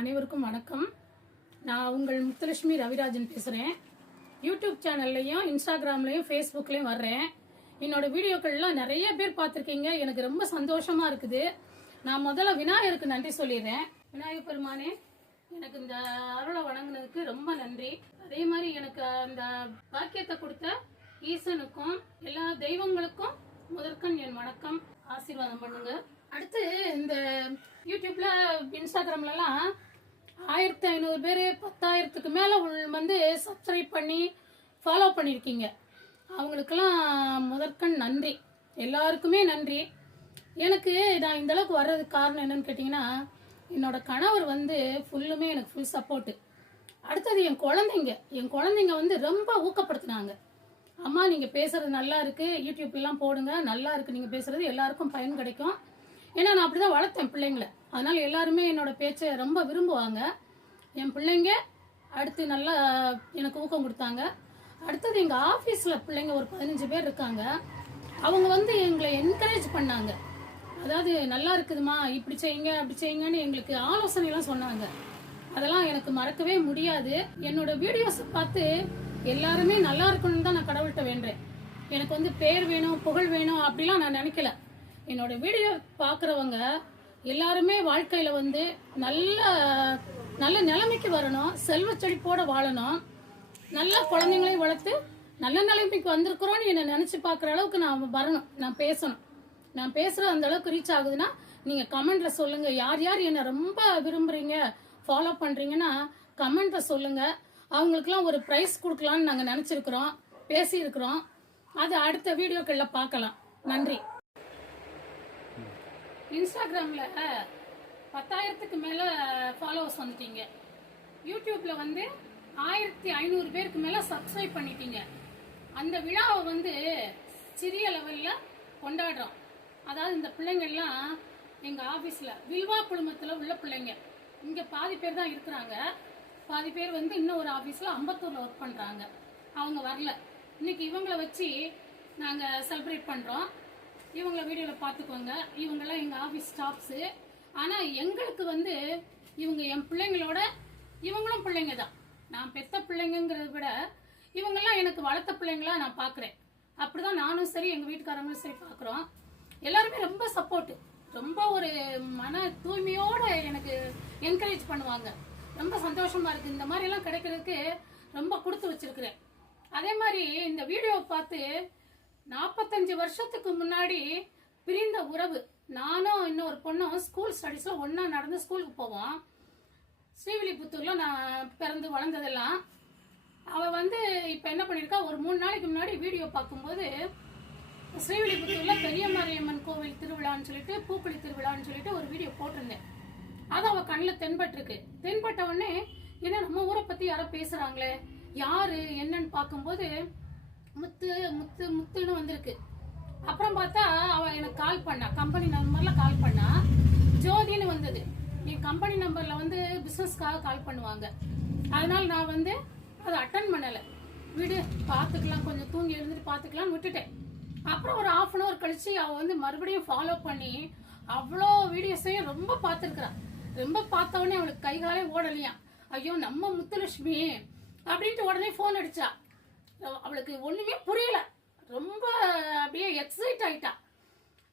அனைவருக்கும் வணக்கம். நான் உங்கள் முத்துலட்சுமி ரவிராஜன் பேசுகிறேன். யூடியூப் சேனல்லையும் இன்ஸ்டாகிராம்லையும் ஃபேஸ்புக்லேயும் வர்றேன். என்னோட வீடியோக்கள்லாம் நிறைய பேர் பார்த்துருக்கீங்க. எனக்கு ரொம்ப சந்தோஷமாக இருக்குது. நான் முதல்ல விநாயகருக்கு நன்றி சொல்லிடுறேன். விநாயகர் பெருமானே, எனக்கு இந்த அருளை வணங்கினதுக்கு ரொம்ப நன்றி. அதே மாதிரி எனக்கு அந்த பாக்கியத்தை கொடுத்த ஈசனுக்கும் எல்லா தெய்வங்களுக்கும் முதற்கண் என் வணக்கம். ஆசீர்வாதம் பண்ணுங்க. அடுத்து இந்த யூடியூப்ல இன்ஸ்டாகிராம்லலாம் 1500 பேர் 10,000க்கு மேல வந்து சப்ஸ்கிரைப் பண்ணி ஃபாலோ பண்ணியிருக்கீங்க. அவங்களுக்கெல்லாம் முதற்கண் நன்றி, எல்லாருக்குமே நன்றி. எனக்கு நான் இந்த அளவுக்கு வர்றதுக்கு காரணம் என்னன்னு கேட்டிங்கன்னா, என்னோட கணவர் வந்து ஃபுல்லுமே எனக்கு ஃபுல் சப்போர்ட்டு. அடுத்தது என் குழந்தைங்க வந்து ரொம்ப ஊக்கப்படுத்தினாங்க. அம்மா நீங்கள் பேசுறது நல்லா இருக்கு, யூடியூப்லாம் போடுங்க, நல்லா இருக்கு நீங்கள் பேசுறது, எல்லாருக்கும் பயன் கிடைக்கும். ஏன்னா நான் அப்படிதான் வளர்த்தேன் பிள்ளைங்கள. அதனால எல்லாருமே என்னோட பேச்சை ரொம்ப விரும்புவாங்க. என் பிள்ளைங்க அடுத்து நல்லா எனக்கு ஊக்கம் கொடுத்தாங்க. அடுத்தது எங்கள் ஆஃபீஸில் பிள்ளைங்க ஒரு 15 பேர் இருக்காங்க. அவங்க வந்து எங்களை என்கரேஜ் பண்ணாங்க. அதாவது நல்லா இருக்குதுமா, இப்படி செய்யுங்க அப்படி செய்யுங்கன்னு எங்களுக்கு ஆலோசனைலாம் சொன்னாங்க. அதெல்லாம் எனக்கு மறக்கவே முடியாது. என்னோட வீடியோஸை பார்த்து எல்லாருமே நல்லா இருக்கணும்னு தான் நான் கடவுள்கிட்ட வேண்டேன். எனக்கு வந்து பேர் வேணும், புகழ் வேணும் அப்படிலாம் நான் நினைக்கல. என்னோட வீடியோ பார்க்குறவங்க எல்லாருமே வாழ்க்கையில் வந்து நல்ல நிலைமைக்கு வரணும், செல்வ செழிப்போட வாழணும், நல்ல குழந்தைங்களையும் வளர்த்து நல்ல நிலைமைக்கு வந்திருக்கிறோன்னு என்னை நினச்சி பார்க்குற அளவுக்கு நான் வரணும், நான் பேசணும். நான் பேசுகிற அந்த அளவுக்கு ரீச் ஆகுதுன்னா நீங்கள் கமெண்ட்டில் சொல்லுங்கள். யார் யார் என்னை ரொம்ப விரும்புகிறீங்க, ஃபாலோ பண்ணுறீங்கன்னா கமெண்ட்டில் சொல்லுங்கள். அவங்களுக்குலாம் ஒரு ப்ரைஸ் கொடுக்கலான்னு நாங்கள் நினச்சிருக்கிறோம், பேசியிருக்கிறோம். அது அடுத்த வீடியோக்களில் பார்க்கலாம். நன்றி. இன்ஸ்டாகிராமில் 10,000க்கு மேலே ஃபாலோவர்ஸ் வந்துட்டீங்க. யூடியூப்பில் வந்து 1500 பேருக்கு மேலே சப்ஸ்கிரைப் பண்ணிட்டீங்க. அந்த விழாவை வந்து சிறிய லெவலில் கொண்டாடுறோம். அதாவது இந்த பிள்ளைங்கள்லாம் எங்கள் ஆஃபீஸில் வில்வா குழுமத்தில் உள்ள பிள்ளைங்க. இங்கே பாதி பேர் தான் இருக்கிறாங்க, பாதி பேர் வந்து இன்னும் ஒரு ஆஃபீஸில் அம்பத்தூரில் ஒர்க் பண்ணுறாங்க. அவங்க வரல. இன்னைக்கு இவங்களை வச்சு நாங்கள் செலிப்ரேட் பண்ணுறோம். இவங்களை வீடியோவில் பார்த்துக்கோங்க. இவங்கெல்லாம் எங்கள் ஆஃபீஸ் ஸ்டாஃப்ஸு. ஆனால் எங்களுக்கு வந்து இவங்க என் பிள்ளைங்களோட இவங்களும் பிள்ளைங்க தான். நான் பெத்த பிள்ளைங்கிறத விட இவங்கெல்லாம் எனக்கு வளர்த்த பிள்ளைங்களா நான் பார்க்குறேன். அப்படி தான் நானும் சரி எங்கள் வீட்டுக்காரங்களும் சரி பார்க்குறோம். எல்லாருமே ரொம்ப சப்போர்ட்டு, ரொம்ப ஒரு மன தூய்மையோடு எனக்கு என்கரேஜ் பண்ணுவாங்க. ரொம்ப சந்தோஷமாக இருக்குது. இந்த மாதிரிலாம் கிடைக்கிறதுக்கு ரொம்ப கொடுத்து வச்சிருக்கிறேன். அதே மாதிரி இந்த வீடியோவை பார்த்து 45 வருஷத்துக்கு முன்னாடி பிரிந்த உறவு, நானும் இன்னொரு பொண்ணும் ஸ்கூல் ஸ்டடீஸில் ஒன்றா நடந்து ஸ்கூலுக்கு போவோம். ஸ்ரீவில்லிபுத்தூரில் நான் பிறந்து வளர்ந்ததெல்லாம். அவள் வந்து இப்போ என்ன பண்ணியிருக்கா, ஒரு 3 நாளைக்கு முன்னாடி வீடியோ பார்க்கும்போது ஸ்ரீவில்லிபுத்தூரில் பெரிய மாரியம்மன் கோவில் திருவிழான்னு சொல்லிட்டு, பூக்குழி திருவிழான்னு சொல்லிட்டு ஒரு வீடியோ போட்டிருந்தேன். அது அவள் கண்ணில் தென்பட்டிருக்கு. தென்பட்ட உடனே ஏன்னா நம்ம ஊரை பற்றி யாரோ பேசுகிறாங்களே, யாரு என்னன்னு பார்க்கும்போது முத்து முத்து முத்துன்னு வந்திருக்கு. அப்புறம் பார்த்தா அவள் எனக்கு கால் பண்ணா, கம்பெனி நம்பரில் கால் பண்ணா. ஜோதின்னு வந்தது. என் கம்பெனி நம்பரில் வந்து பிஸ்னஸ்க்காக கால் பண்ணுவாங்க. அதனால நான் வந்து அதை அட்டன் பண்ணலை. விடு பார்த்துக்கலாம், கொஞ்சம் தூங்கி எழுந்துட்டு பார்த்துக்கலாம்னு விட்டுட்டேன். அப்புறம் ஒரு 1/2 அன் ஹவர் கழிச்சு அவள் வந்து மறுபடியும் ஃபாலோ பண்ணி அவ்வளோ வீடியோஸையும் ரொம்ப பார்த்துருக்குறான். ரொம்ப பார்த்தவொடனே அவளுக்கு கைகாலே ஓடலையா. ஐயோ நம்ம முத்துலட்சுமி அப்படின்ட்டு உடனே ஃபோன் அடிச்சா. அவளுக்கு ஒன்றுமே புரியல, ரொம்ப அப்படியே எக்ஸைட் ஆயிட்டா.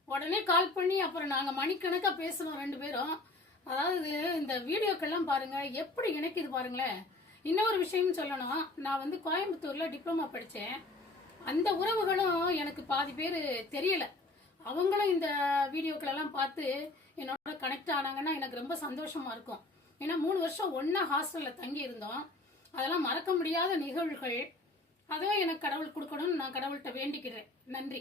உடனே கால் பண்ணி அப்புறம் நாங்கள் மணிக்கணக்காக பேசணும் 2 பேரும். அதாவது இந்த வீடியோக்கெல்லாம் பாருங்க எப்படி இணைக்குது பாருங்களேன். இன்னொரு விஷயம் சொல்லணும், நான் வந்து கோயம்புத்தூரில் டிப்ளமா படித்தேன். அந்த உறவுகளும் எனக்கு பாதி பேர் தெரியல. அவங்களும் இந்த வீடியோக்களெல்லாம் பார்த்து என்னோட கனெக்ட் ஆனாங்கன்னா எனக்கு ரொம்ப சந்தோஷமா இருக்கும். ஏன்னா 3 வருஷம் ஒன்றா ஹாஸ்டலில் தங்கி இருந்தோம். அதெல்லாம் மறக்க முடியாத நிகழ்வுகள். அதுவும் எனக்கு கடவுள் கொடுக்கணும்னு நான் கடவுள்கிட்ட வேண்டிக்கிறேன். நன்றி.